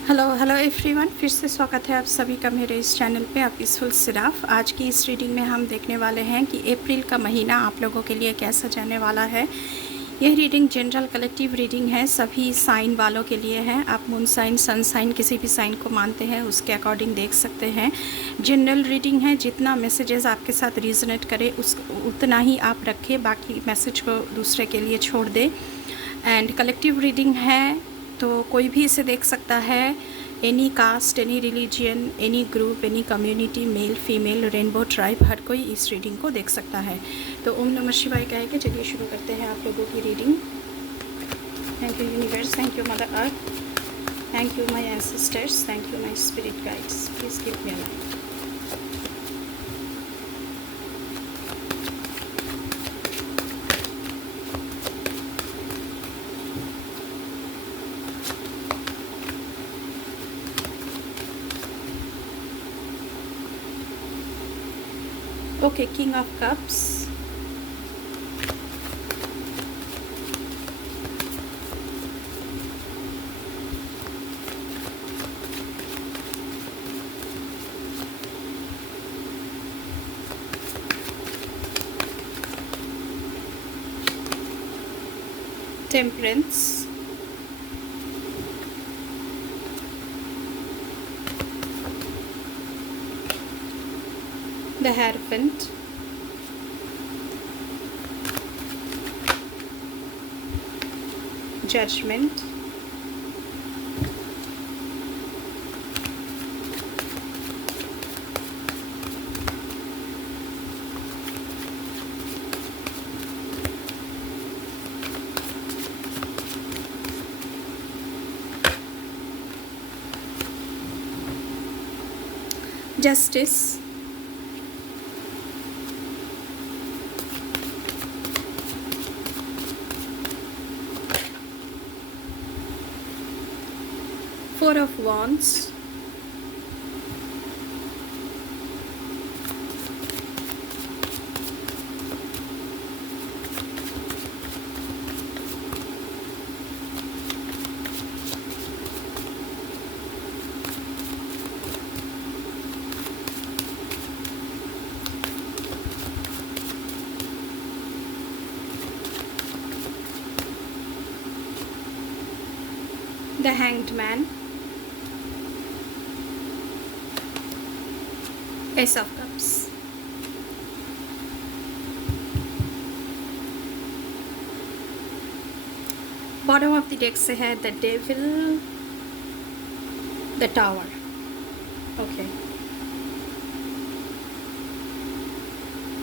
Hello hello everyone, फिर से स्वागत है आप सभी का मेरे इस चैनल पे। आप पीसफुल सिराफ। आज की इस रीडिंग में हम देखने वाले हैं कि अप्रैल का महीना आप लोगों के लिए कैसा जाने वाला है। यह रीडिंग जनरल कलेक्टिव रीडिंग है, सभी साइन वालों के लिए है। आप मून साइन, सन साइन, किसी भी साइन को मानते हैं उसके अकॉर्डिंग देख सकते हैं। जनरल रीडिंग है, जितना मैसेजेस आपके साथ रिजोनेट करे उतना ही आप रखें, बाकी मैसेज को दूसरे के लिए छोड़ दें। एंड कलेक्टिव रीडिंग है तो कोई भी इसे देख सकता है। Any caste, any religion, any group, any community, male female, rainbow tribe, हर कोई इस रीडिंग को देख सकता है। तो ओम नमः शिवाय कह के चलिए शुरू करते हैं आप लोगों की reading. Thank you universe, thank you mother earth, thank you my ancestors, thank you my spirit guides, please keep me alive. Okay, King of Cups, Temperance, the Hierophant, Judgment, Justice, Four of Wands, the Hanged Man, Ace of Cups। Bottom of the deck से है the devil, the tower. Okay,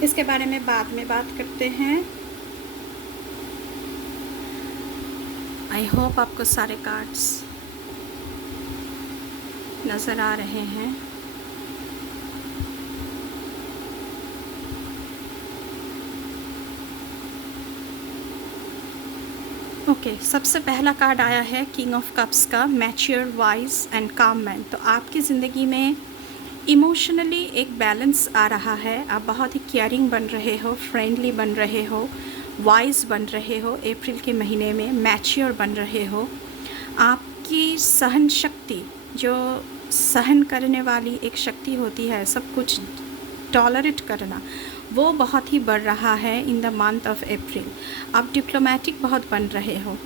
इसके बारे में बाद में बात करते हैं। आई होप आपको सारे कार्ड्स नज़र आ रहे हैं। ओके, सबसे पहला कार्ड आया है किंग ऑफ कप्स का, मैच्योर, वाइज एंड काम मैन। तो आपकी ज़िंदगी में इमोशनली एक बैलेंस आ रहा है। आप बहुत ही केयरिंग बन रहे हो, फ्रेंडली बन रहे हो, वाइज बन रहे हो। अप्रैल के महीने में मैच्योर बन रहे हो। आपकी सहन शक्ति, जो सहन करने वाली एक शक्ति होती है, सब कुछ टॉलरेट करना, वो बहुत ही बढ़ रहा है in the month of April. आप डिप्लोमेटिक बहुत बन रहे हो,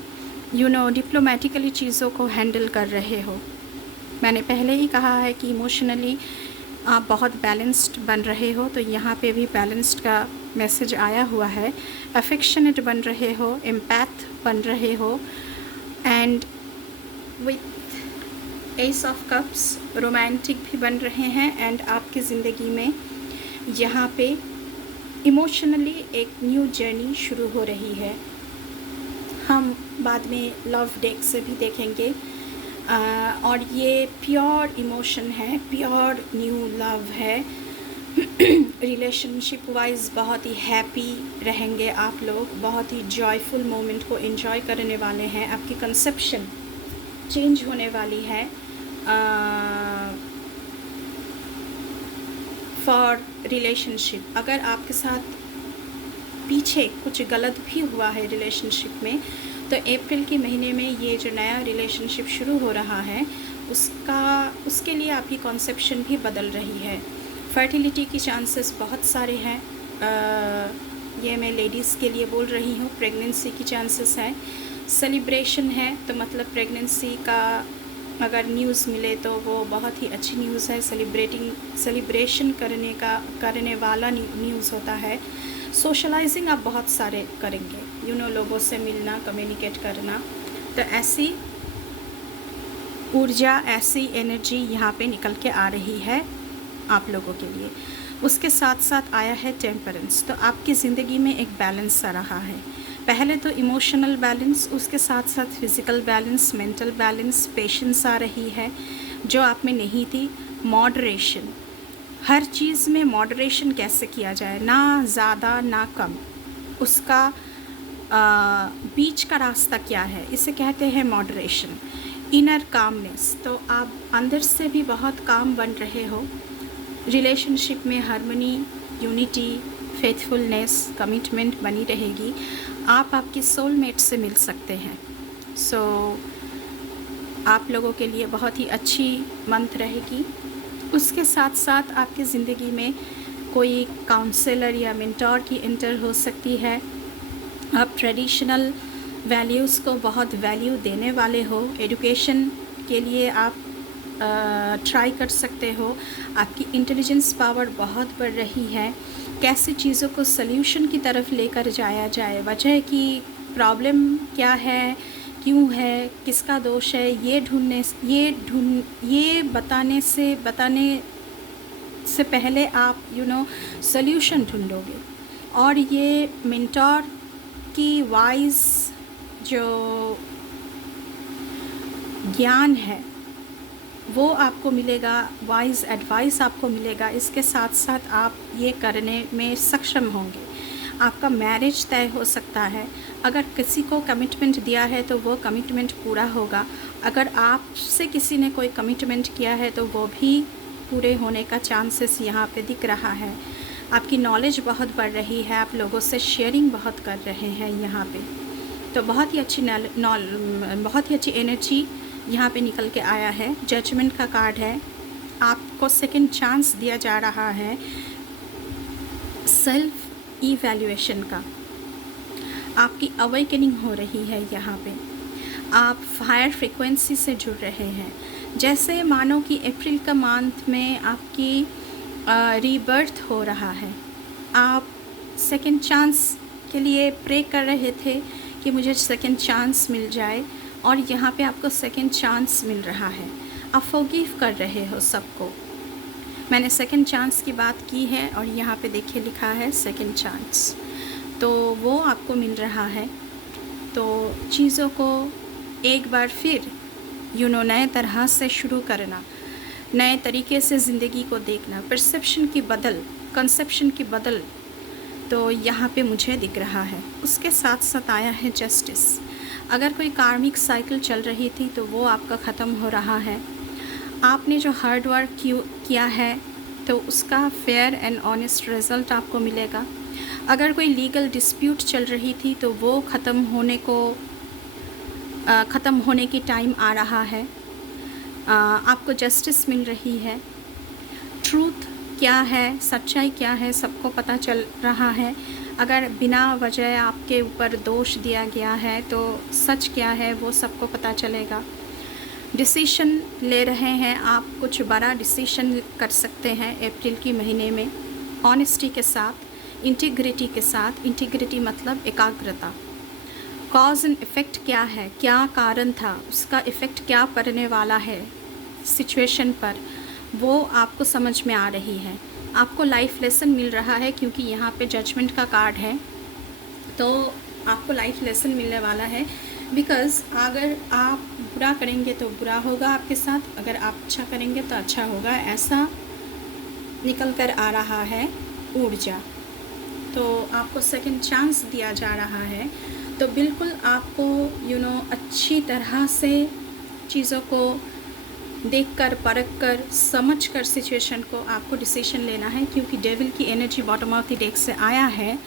डिप्लोमेटिकली चीज़ों को हैंडल कर रहे हो। मैंने पहले ही कहा है कि इमोशनली आप बहुत बैलेंस्ड बन रहे हो, तो यहाँ पे भी बैलेंस्ड का मैसेज आया हुआ है। अफेक्शनेट बन रहे हो, एम्पैथ बन रहे हो, and with S of cups romantic भी बन रहे हैं। एंड आपकी ज़िंदगी में यहाँ पे इमोशनली एक न्यू जर्नी शुरू हो रही है। हम बाद में लव डेक से भी देखेंगे। और ये प्योर इमोशन है, प्योर न्यू लव है। रिलेशनशिप वाइज बहुत ही हैप्पी रहेंगे आप लोग, बहुत ही जॉयफुल मोमेंट को एंजॉय करने वाले हैं। आपकी कंसेप्शन चेंज होने वाली है फॉर रिलेशनशिप। अगर आपके साथ पीछे कुछ गलत भी हुआ है रिलेशनशिप में, तो अप्रैल के महीने में ये जो नया रिलेशनशिप शुरू हो रहा है उसके लिए आपकी कॉन्सेप्शन भी बदल रही है। फर्टिलिटी की चांसेस बहुत सारे हैं। ये मैं लेडीज़ के लिए बोल रही हूँ। प्रेगनेंसी की चांसेस है। सेलिब्रेशन है, तो मतलब प्रेगनेंसी का अगर न्यूज़ मिले तो वो बहुत ही अच्छी न्यूज़ है। सेलिब्रेशन करने वाला न्यूज़ होता है। सोशलाइजिंग आप बहुत सारे करेंगे, लोगों से मिलना, कम्युनिकेट करना। तो ऐसी ऊर्जा, ऐसी एनर्जी यहाँ पे निकल के आ रही है आप लोगों के लिए। उसके साथ साथ आया है टेम्परेंस। तो आपकी ज़िंदगी में एक बैलेंस आ रहा है। पहले तो इमोशनल बैलेंस, उसके साथ साथ physical balance, mental balance, patience आ रही है जो आप में नहीं थी। मॉडरेशन, हर चीज़ में मॉडरेशन कैसे किया जाए, ना ज़्यादा ना कम, उसका बीच का रास्ता क्या है, इसे कहते हैं मॉडरेशन। इनर कामनेस, तो आप अंदर से भी बहुत काम बन रहे हो। रिलेशनशिप में हार्मनी, यूनिटी, फेथफुलनेस, कमिटमेंट बनी रहेगी। आप आपकी सोलमेट से मिल सकते हैं। आप लोगों के लिए बहुत ही अच्छी मंथ रहेगी। उसके साथ साथ आपकी ज़िंदगी में कोई काउंसलर या मेंटोर की एंटर हो सकती है। आप ट्रेडिशनल वैल्यूज़ को बहुत वैल्यू देने वाले हो। एजुकेशन के लिए आप ट्राई कर सकते हो। आपकी इंटेलिजेंस पावर बहुत बढ़ रही है। कैसे चीज़ों को सल्यूशन की तरफ लेकर जाया जाए, वजह की प्रॉब्लम क्या है, क्यों है, किसका दोष है, ये बताने से पहले आप सल्यूशन ढूंढोगे। और ये मेंटोर की वाइज जो ज्ञान है वो आपको मिलेगा, वाइज एडवाइस आपको मिलेगा। इसके साथ साथ आप ये करने में सक्षम होंगे। आपका मैरिज तय हो सकता है। अगर किसी को कमिटमेंट दिया है तो वो कमिटमेंट पूरा होगा। अगर आपसे किसी ने कोई कमिटमेंट किया है तो वो भी पूरे होने का चांसेस यहाँ पे दिख रहा है। आपकी नॉलेज बहुत बढ़ रही है। आप लोगों से शेयरिंग बहुत कर रहे हैं यहाँ पे। तो बहुत ही अच्छी एनर्जी यहाँ पे निकल के आया है। जजमेंट का कार्ड है। आपको सेकंड चांस दिया जा रहा है। सेल्फ इवैल्यूएशन का आपकी अवेकनिंग हो रही है। यहाँ पे आप हायर फ्रीक्वेंसी से जुड़ रहे हैं। जैसे मानो कि अप्रैल का मंथ में आपकी रीबर्थ हो रहा है। आप सेकंड चांस के लिए प्रे कर रहे थे कि मुझे सेकंड चांस मिल जाए, और यहाँ पे आपको सेकंड चांस मिल रहा है। आप फॉरगिव कर रहे हो सबको। मैंने सेकंड चांस की बात की है और यहाँ पे देखिए लिखा है सेकंड चांस, तो वो आपको मिल रहा है। तो चीज़ों को एक बार फिर नए तरह से शुरू करना, नए तरीके से ज़िंदगी को देखना, परसेप्शन की बदल, कंसेप्शन की बदल, तो यहाँ पे मुझे दिख रहा है। उसके साथ साथ आया है जस्टिस। अगर कोई कार्मिक साइकिल चल रही थी तो वो आपका ख़त्म हो रहा है। आपने जो हार्ड वर्क किया है तो उसका फेयर एंड ऑनेस्ट रिज़ल्ट आपको मिलेगा। अगर कोई लीगल डिस्प्यूट चल रही थी तो वो ख़त्म होने की टाइम आ रहा है। आपको जस्टिस मिल रही है। ट्रूथ क्या है, सच्चाई क्या है, सबको पता चल रहा है। अगर बिना वजह आपके ऊपर दोष दिया गया है तो सच क्या है वो सबको पता चलेगा। डिसीशन ले रहे हैं आप, कुछ बड़ा डिसीशन कर सकते हैं अप्रैल के महीने में। ऑनेस्टी के साथ, इंटीग्रिटी के साथ। इंटीग्रिटी मतलब एकाग्रता। कॉज एंड इफ़ेक्ट क्या है, क्या कारण था, उसका इफ़ेक्ट क्या पड़ने वाला है सिचुएशन पर, वो आपको समझ में आ रही है। आपको लाइफ लेसन मिल रहा है क्योंकि यहाँ पे जजमेंट का कार्ड है। तो आपको लाइफ लेसन मिलने वाला है। बिकॉज़ अगर आप बुरा करेंगे तो बुरा होगा आपके साथ, अगर आप अच्छा करेंगे तो अच्छा होगा, ऐसा निकल कर आ रहा है ऊर्जा। तो आपको सेकंड चांस दिया जा रहा है। तो बिल्कुल आपको अच्छी तरह से चीज़ों को देखकर, परखकर, समझकर सिचुएशन को आपको डिसीजन लेना है। क्योंकि डेविल की energy bottom of the deck से आया है,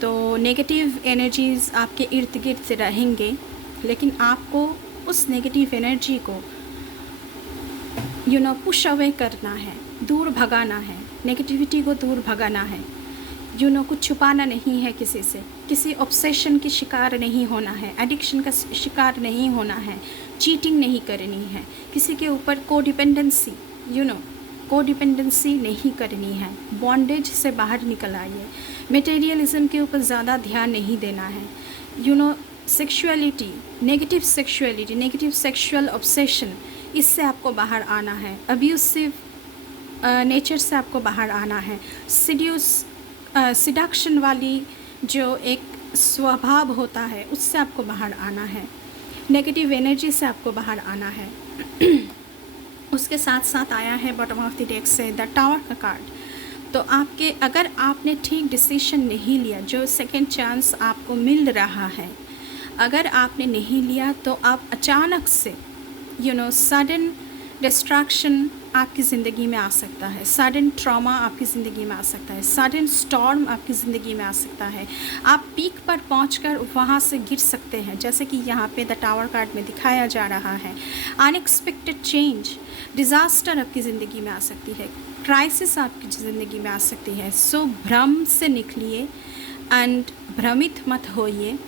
तो नेगेटिव एनर्जीज़ आपके इर्द गिर्द से रहेंगे। लेकिन आपको उस नेगेटिव एनर्जी को पुश अवे करना है, दूर भगाना है, नेगेटिविटी को दूर भगाना है। कुछ छुपाना नहीं है किसी से, किसी ऑब्सेशन की शिकार नहीं होना है, एडिक्शन का शिकार नहीं होना है, चीटिंग नहीं करनी है, किसी के ऊपर कोडिपेंडेंसी नहीं करनी है, बॉन्डेज से बाहर निकल आइए, मटेरियलिज्म के ऊपर ज़्यादा ध्यान नहीं देना है। सेक्सुअलिटी, नेगेटिव सेक्सुअल ऑब्सेशन, इससे आपको बाहर आना है। अब्यूसिव नेचर से आपको बाहर आना है। सिडक्शन वाली जो एक स्वभाव होता है उससे आपको बाहर आना है। नेगेटिव एनर्जी से आपको बाहर आना है। उसके साथ साथ आया है बॉटम ऑफ द डेक से द टावर का कार्ड। तो अगर आपने ठीक डिसीजन नहीं लिया, जो सेकंड चांस आपको मिल रहा है, अगर आपने नहीं लिया तो आप अचानक से सडन डिस्ट्रैक्शन आपकी ज़िंदगी में आ सकता है, सडन ट्रॉमा आपकी ज़िंदगी में आ सकता है, सडन स्टॉर्म आपकी ज़िंदगी में आ सकता है। आप पीक पर पहुंचकर वहां से गिर सकते हैं, जैसे कि यहाँ पे द टावर कार्ड में दिखाया जा रहा है। अनएक्सपेक्टेड चेंज, डिज़ास्टर आपकी ज़िंदगी में आ सकती है, क्राइसिस आपकी ज़िंदगी में आ सकती है। सो भ्रम से निकलिए एंड भ्रमित मत होइए,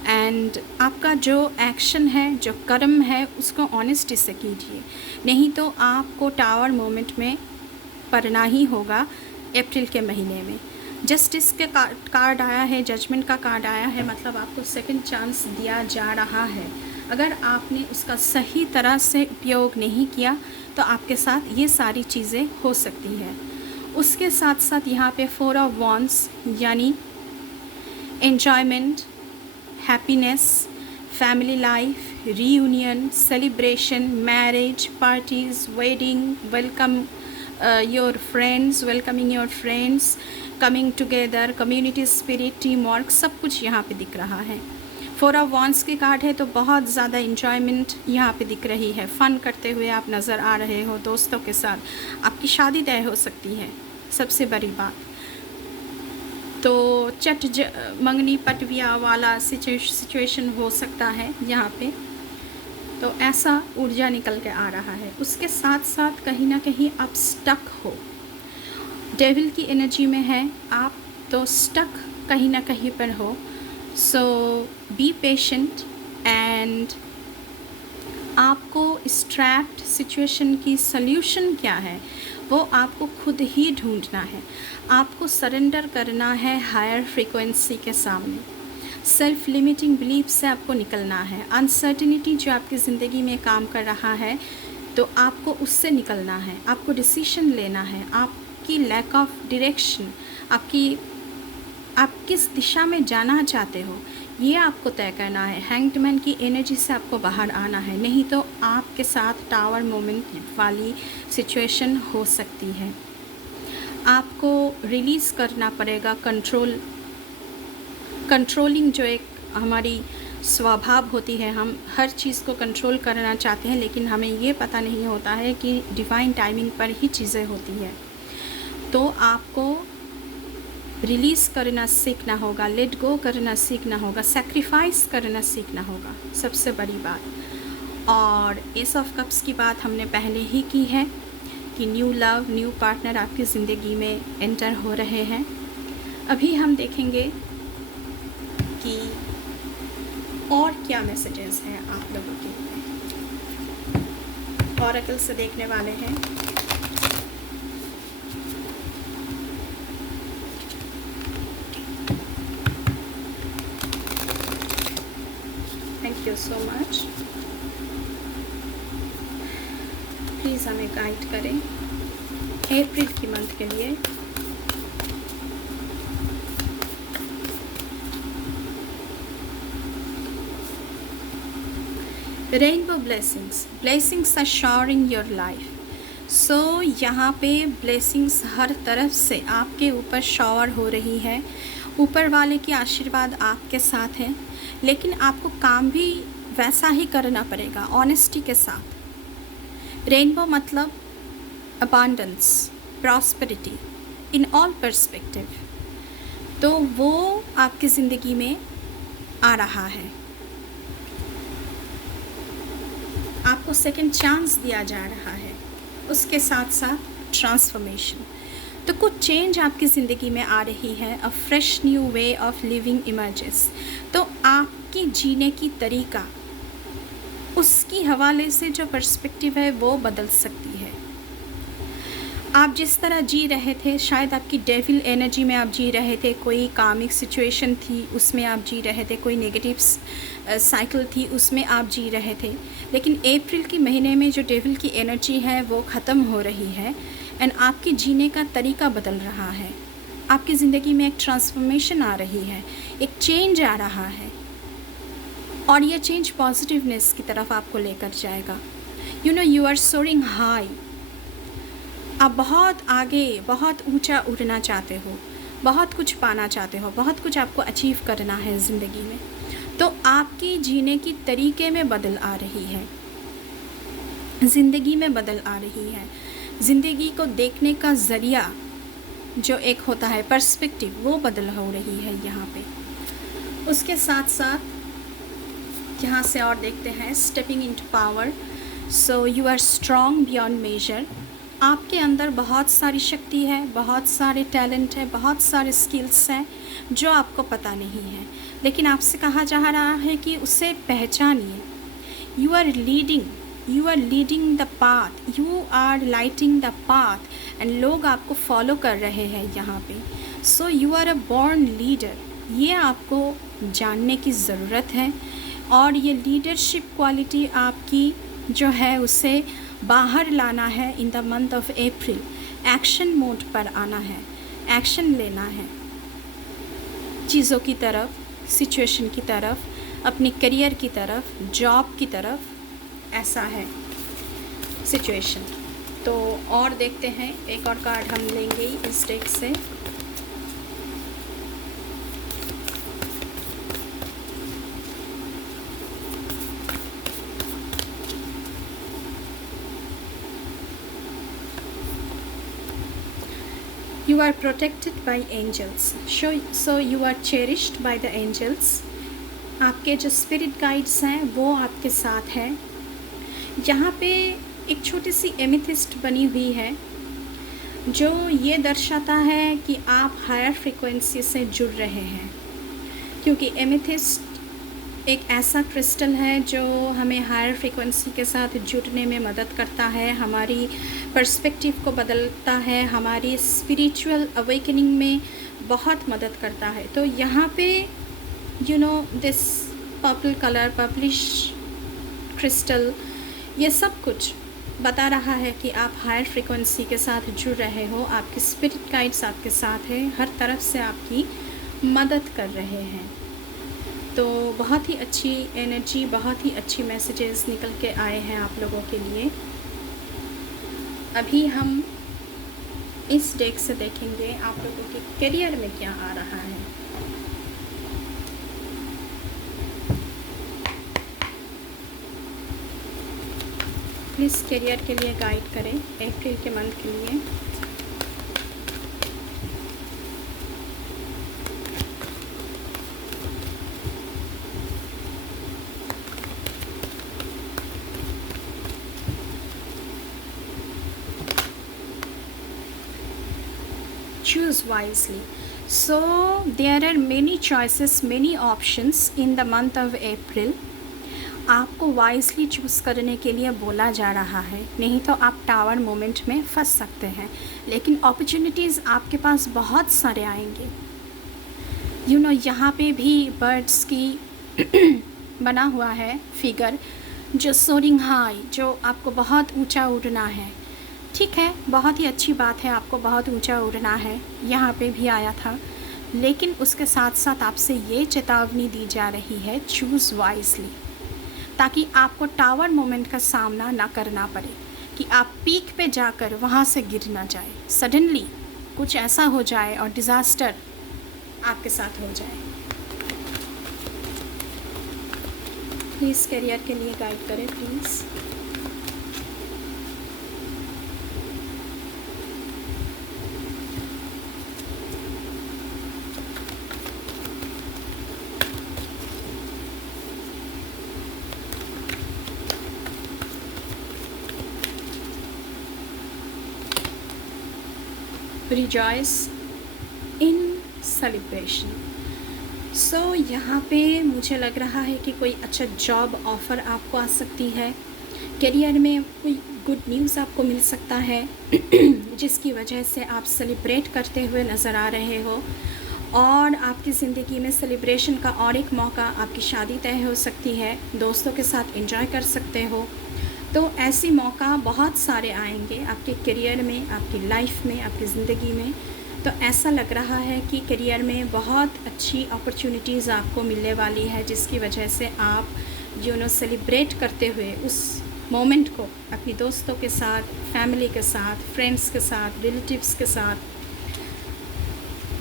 एंड आपका जो एक्शन है, जो कर्म है, उसको ऑनेस्टी से कीजिए, नहीं तो आपको टावर मोमेंट में पड़ना ही होगा अप्रैल के महीने में। जस्टिस के कार्ड आया है, जजमेंट का कार्ड आया है, मतलब आपको सेकंड चांस दिया जा रहा है। अगर आपने उसका सही तरह से उपयोग नहीं किया तो आपके साथ ये सारी चीज़ें हो सकती है। उसके साथ साथ यहाँ पे 4 ऑफ वॉन्ड्स यानी enjoyment, happiness, family life, reunion, celebration, marriage, parties, wedding, welcoming your friends, coming together, community spirit, team work, सब कुछ यहाँ पे दिख रहा है। 4 ऑफ वॉन्ड्स की कार्ड है तो बहुत ज़्यादा इंजॉयमेंट यहाँ पे दिख रही है। फ़न करते हुए आप नज़र आ रहे हो दोस्तों के साथ, आपकी शादी तय हो सकती है, सबसे बड़ी बात। तो मंगनी पटविया वाला सिचुएशन हो सकता है यहाँ पे, तो ऐसा ऊर्जा निकल के आ रहा है। उसके साथ साथ कहीं ना कहीं आप स्टक हो, डेविल की एनर्जी में है आप, तो स्टक कहीं ना कहीं पर हो। सो बी पेशेंट एंड आपको इस ट्रैप्ड सिचुएशन की सल्यूशन क्या है वो आपको खुद ही ढूंढना है। आपको सरेंडर करना है हायर फ्रीक्वेंसी के सामने, सेल्फ लिमिटिंग बिलीफ से आपको निकलना है। अनसर्टिनिटी जो आपकी ज़िंदगी में काम कर रहा है तो आपको उससे निकलना है, आपको डिसीजन लेना है। आपकी लैक ऑफ डायरेक्शन, आप किस दिशा में जाना चाहते हो ये आपको तय करना है। हैंग्ड की एनर्जी से आपको बाहर आना है, नहीं तो आपके साथ टावर मोमेंट वाली सिचुएशन हो सकती है। आपको रिलीज़ करना पड़ेगा कंट्रोलिंग जो एक हमारी स्वभाव होती है, हम हर चीज़ को कंट्रोल करना चाहते हैं, लेकिन हमें ये पता नहीं होता है कि डिवाइन टाइमिंग पर ही चीज़ें होती है। तो आपको रिलीज़ करना सीखना होगा, लेट गो करना सीखना होगा, सेक्रीफाइस करना सीखना होगा, सबसे बड़ी बात। और एस ऑफ कप्स की बात हमने पहले ही की है कि न्यू लव, न्यू पार्टनर आपकी ज़िंदगी में एंटर हो रहे हैं। अभी हम देखेंगे कि और क्या मैसेजेस हैं आप लोगों के लिए। ऑरेकल से देखने वाले हैं। Thank you so much. Please हमें गाइड करें अप्रैल की मंथ के लिए। Rainbow blessings are showering your life. So यहाँ पे ब्लेसिंग्स हर तरफ से आपके ऊपर शॉवर हो रही है। ऊपर वाले की आशीर्वाद आपके साथ है, लेकिन आपको काम भी वैसा ही करना पड़ेगा, ऑनेस्टी के साथ। रेनबो मतलब abundance, prosperity in all perspective, तो वो आपकी ज़िंदगी में आ रहा है। आपको सेकंड चांस दिया जा रहा है, उसके साथ साथ ट्रांसफॉर्मेशन। तो कुछ चेंज आपकी ज़िंदगी में आ रही है, अ fresh new way of living emerges. तो आपकी जीने की तरीका, उसकी हवाले से जो पर्सपेक्टिव है वो बदल सकती है। आप जिस तरह जी रहे थे, शायद आपकी डेविल एनर्जी में आप जी रहे थे, कोई कामिक सिचुएशन थी उसमें आप जी रहे थे, कोई नेगेटिव साइकिल थी उसमें आप जी रहे थे। लेकिन अप्रैल के महीने में जो डेविल की एनर्जी है वो ख़त्म हो रही है एंड आपके जीने का तरीका बदल रहा है। आपकी ज़िंदगी में एक ट्रांसफॉर्मेशन आ रही है, एक चेंज आ रहा है और ये चेंज पॉजिटिवनेस की तरफ आपको लेकर जाएगा। You are soaring high. आप बहुत आगे, बहुत ऊंचा उड़ना चाहते हो, बहुत कुछ पाना चाहते हो, बहुत कुछ आपको अचीव करना है ज़िंदगी में। तो आपकी जीने की तरीके में बदल आ रही है, ज़िंदगी में बदल आ रही है। ज़िंदगी को देखने का ज़रिया जो एक होता है पर्सपेक्टिव, वो बदल हो रही है यहाँ पे। उसके साथ साथ यहाँ से और देखते हैं stepping into power. So you are strong beyond measure. आपके अंदर बहुत सारी शक्ति है, बहुत सारे टैलेंट है, बहुत सारे स्किल्स हैं जो आपको पता नहीं है, लेकिन आपसे कहा जा रहा है कि उसे पहचानिए। You are leading the path, you are lighting the path and लोग आपको फॉलो कर रहे हैं यहाँ पे। So you are a born leader. ये आपको जानने की ज़रूरत है और ये लीडरशिप क्वालिटी आपकी जो है उसे बाहर लाना है in the month of April. Action mode पर आना है, एक्शन लेना है चीज़ों की तरफ, सिचुएशन की तरफ, अपने करियर की तरफ, जॉब की तरफ। ऐसा है सिचुएशन। तो और देखते हैं, एक और कार्ड हम लेंगे इस डेक से। You are protected by angels. So you are cherished by the angels. आपके जो स्पिरिट गाइड्स हैं वो आपके साथ हैं। यहाँ पे एक छोटी सी एमेथिस्ट बनी हुई है जो ये दर्शाता है कि आप हायर फ्रीक्वेंसी से जुड़ रहे हैं, क्योंकि एमेथिस्ट एक ऐसा क्रिस्टल है जो हमें हायर फ्रीक्वेंसी के साथ जुड़ने में मदद करता है, हमारी पर्सपेक्टिव को बदलता है, हमारी स्पिरिचुअल अवेकनिंग में बहुत मदद करता है। तो यहाँ पे this purple colour, purplish crystal, ये सब कुछ बता रहा है कि आप हायर फ्रीक्वेंसी के साथ जुड़ रहे हो, आपके स्पिरिट गाइड्स आपके साथ हैं, हर तरफ से आपकी मदद कर रहे हैं। तो बहुत ही अच्छी एनर्जी, बहुत ही अच्छी मैसेजेस निकल के आए हैं आप लोगों के लिए। अभी हम इस डेक से देखेंगे आप लोगों के करियर में क्या आ रहा है। प्लीज़ करियर के लिए गाइड करें अप्रैल के मंथ के लिए। Choose wisely. So there are many choices, many options in the month of April. आपको वाइजली चूज़ करने के लिए बोला जा रहा है, नहीं तो आप टावर मोमेंट में फंस सकते हैं। लेकिन अपॉर्चुनिटीज़ आपके पास बहुत सारे आएंगे। यहाँ पे भी बर्ड्स की बना हुआ है फिगर, जो सोरिंग हाई, जो आपको बहुत ऊंचा उड़ना है। ठीक है, बहुत ही अच्छी बात है, आपको बहुत ऊंचा उड़ना है, यहाँ पे भी आया था। लेकिन उसके साथ साथ आपसे ये चेतावनी दी जा रही है, चूज़ वाइजली, ताकि आपको टावर मोमेंट का सामना ना करना पड़े, कि आप पीक पे जाकर वहाँ से गिर ना जाए, सडनली कुछ ऐसा हो जाए और डिज़ास्टर आपके साथ हो जाए। प्लीज़ करियर के लिए गाइड करें please. Rejoice in celebration. So यहाँ पे मुझे लग रहा है कि कोई अच्छा जॉब ऑफ़र आपको आ सकती है, करियर में कोई गुड न्यूज़ आपको मिल सकता है जिसकी वजह से आप सेलिब्रेट करते हुए नज़र आ रहे हो, और आपकी ज़िंदगी में सेलिब्रेशन का और एक मौका, आपकी शादी तय हो सकती है, दोस्तों के साथ एंजॉय कर सकते हो। तो ऐसे मौका बहुत सारे आएंगे आपके करियर में, आपकी लाइफ में, आपकी ज़िंदगी में। तो ऐसा लग रहा है कि करियर में बहुत अच्छी अपॉर्चुनिटीज़ आपको मिलने वाली है, जिसकी वजह से आप सेलिब्रेट करते हुए उस मोमेंट को अपने दोस्तों के साथ, फैमिली के साथ, फ्रेंड्स के साथ, रिलेटिव्स के साथ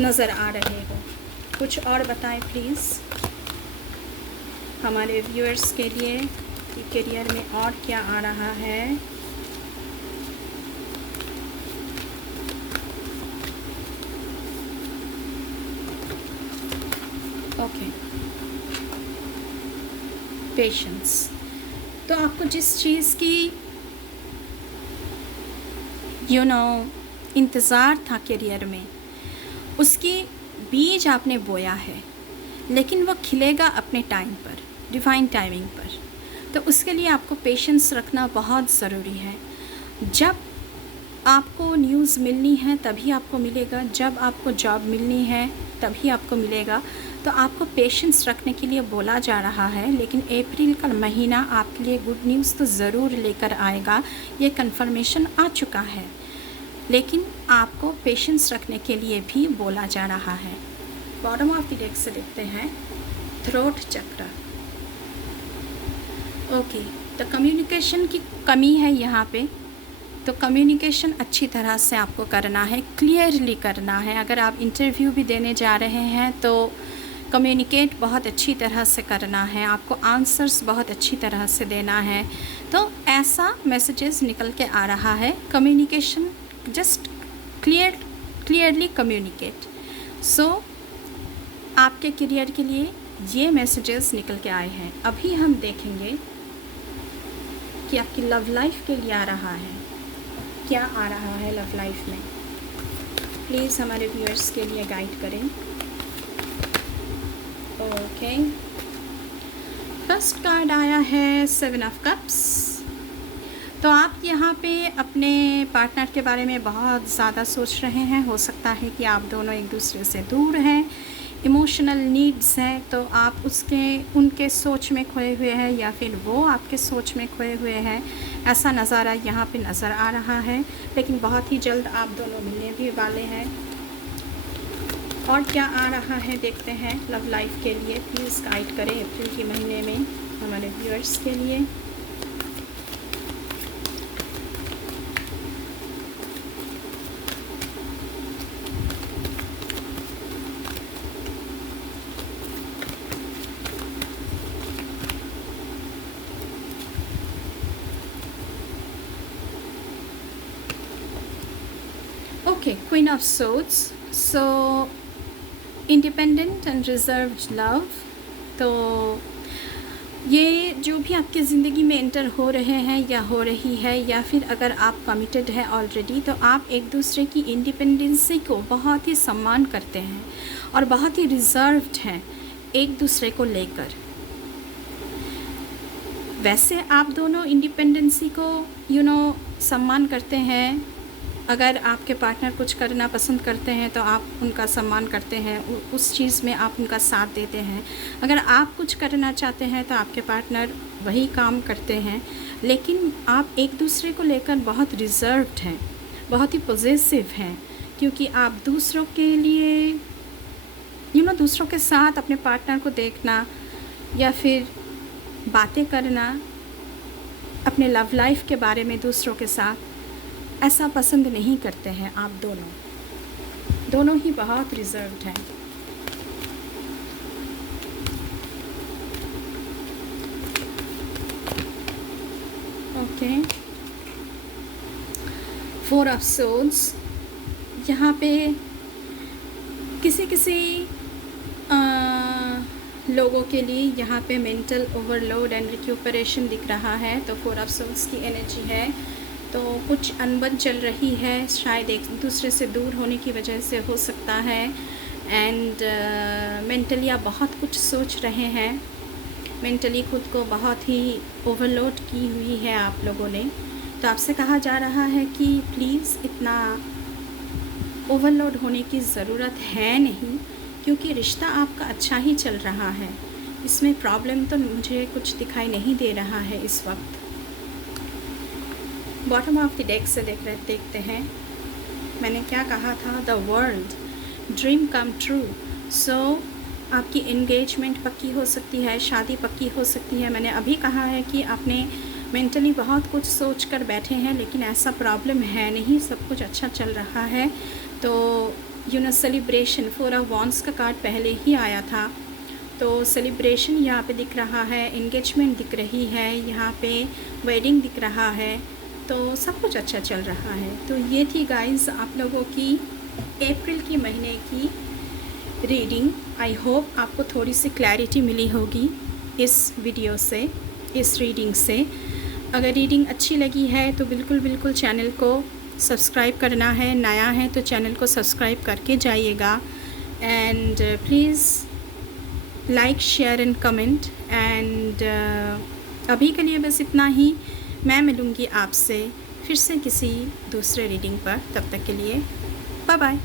नज़र आ रहे हो। कुछ और बताएं प्लीज़ हमारे व्यूअर्स के लिए कि करियर में और क्या आ रहा है। Okay, patience. तो आपको जिस चीज़ की इंतज़ार था करियर में, उसकी बीज आपने बोया है, लेकिन वो खिलेगा अपने टाइम पर, डिवाइन टाइमिंग पर। तो उसके लिए आपको पेशेंस रखना बहुत ज़रूरी है। जब आपको न्यूज़ मिलनी है तभी आपको मिलेगा, जब आपको जॉब मिलनी है तभी आपको मिलेगा। तो आपको पेशेंस रखने के लिए बोला जा रहा है, लेकिन अप्रैल का महीना आपके लिए गुड न्यूज़ तो ज़रूर लेकर आएगा, ये कंफर्मेशन आ चुका है। लेकिन आपको पेशेंस रखने के लिए भी बोला जा रहा है। बॉटम ऑफ द डेक से देखते हैं थ्रोट चक्र। ओके, तो कम्युनिकेशन की कमी है यहाँ पे, तो कम्युनिकेशन अच्छी तरह से आपको करना है, क्लियरली करना है। अगर आप इंटरव्यू भी देने जा रहे हैं तो कम्युनिकेट बहुत अच्छी तरह से करना है, आपको आंसर्स बहुत अच्छी तरह से देना है। तो ऐसा मैसेजेस निकल के आ रहा है। Communication, just clearly communicate. So आपके करियर के लिए ये मैसेजेस निकल के आए हैं। अभी हम देखेंगे कि आपकी लव लाइफ के लिए आ रहा है, क्या आ रहा है लव लाइफ में। प्लीज़ हमारे व्यूअर्स के लिए गाइड करें। ओके, फर्स्ट कार्ड आया है 7 ऑफ कप्स। तो आप यहाँ पे अपने पार्टनर के बारे में बहुत ज़्यादा सोच रहे हैं। हो सकता है कि आप दोनों एक दूसरे से दूर हैं, इमोशनल नीड्स हैं, तो आप उनके सोच में खोए हुए हैं, या फिर वो आपके सोच में खोए हुए हैं। ऐसा नज़ारा यहाँ पे नज़र आ रहा है, लेकिन बहुत ही जल्द आप दोनों मिलने भी वाले हैं। और क्या आ रहा है देखते हैं लव लाइफ के लिए। प्लीज़ गाइड करें अप्रैल के महीने में हमारे व्यूअर्स के लिए। Okay, queen of swords. So independent and reserved love. तो ये जो भी आपकी ज़िंदगी में एंटर हो रहे हैं या हो रही है, या फिर अगर आप कमिटेड है ऑलरेडी, तो आप एक दूसरे की इंडिपेंडेंसी को बहुत ही सम्मान करते हैं और बहुत ही रिजर्व्ड हैं एक दूसरे को लेकर। वैसे आप दोनों इंडिपेंडेंसी को सम्मान करते हैं। अगर आपके पार्टनर कुछ करना पसंद करते हैं तो आप उनका सम्मान करते हैं, उस चीज़ में आप उनका साथ देते हैं। अगर आप कुछ करना चाहते हैं तो आपके पार्टनर वही काम करते हैं। लेकिन आप एक दूसरे को लेकर बहुत रिजर्व्ड हैं, बहुत ही पॉजिटिव हैं, क्योंकि आप दूसरों के लिए दूसरों के साथ अपने पार्टनर को देखना या फिर बातें करना अपने लव लाइफ के बारे में दूसरों के साथ, ऐसा पसंद नहीं करते हैं। आप दोनों ही बहुत रिजर्व्ड हैं। Okay, 4 of swords. यहाँ पे किसी लोगों के लिए यहाँ पे मेंटल ओवरलोड एंड रिक्यूपरेशन दिख रहा है। तो 4 ऑफ सोर्ड्स की एनर्जी है तो कुछ अनबन चल रही है, शायद एक दूसरे से दूर होने की वजह से हो सकता है। एंड मेंटली आप बहुत कुछ सोच रहे हैं, मेंटली खुद को बहुत ही ओवरलोड की हुई है आप लोगों ने। तो आपसे कहा जा रहा है कि प्लीज़ इतना ओवरलोड होने की ज़रूरत है नहीं, क्योंकि रिश्ता आपका अच्छा ही चल रहा है। इसमें प्रॉब्लम तो मुझे कुछ दिखाई नहीं दे रहा है इस वक्त। बॉटम ऑफ द डेक से देखते हैं मैंने क्या कहा था। The world dream come true. So आपकी एंगेजमेंट पक्की हो सकती है, शादी पक्की हो सकती है। मैंने अभी कहा है कि आपने मेंटली बहुत कुछ सोच कर बैठे हैं, लेकिन ऐसा प्रॉब्लम है नहीं, सब कुछ अच्छा चल रहा है। तो सेलिब्रेशन, 4 ऑफ वॉन्ड्स का कार्ड पहले ही आया था, तो सेलिब्रेशन यहाँ पे दिख रहा है, एंगेजमेंट दिख रही है, यहाँ पे वेडिंग दिख रहा है, तो सब कुछ अच्छा चल रहा है। तो ये थी गाइस आप लोगों की अप्रैल की महीने की रीडिंग। आई होप आपको थोड़ी सी क्लैरिटी मिली होगी इस वीडियो से, इस रीडिंग से। अगर रीडिंग अच्छी लगी है तो बिल्कुल चैनल को सब्सक्राइब करना है, नया है तो चैनल को सब्सक्राइब करके जाइएगा। And please like, share and comment. And अभी के लिए बस इतना ही। मैं मिलूँगी आपसे फिर से किसी दूसरे रीडिंग पर, तब तक के लिए बाय बाय।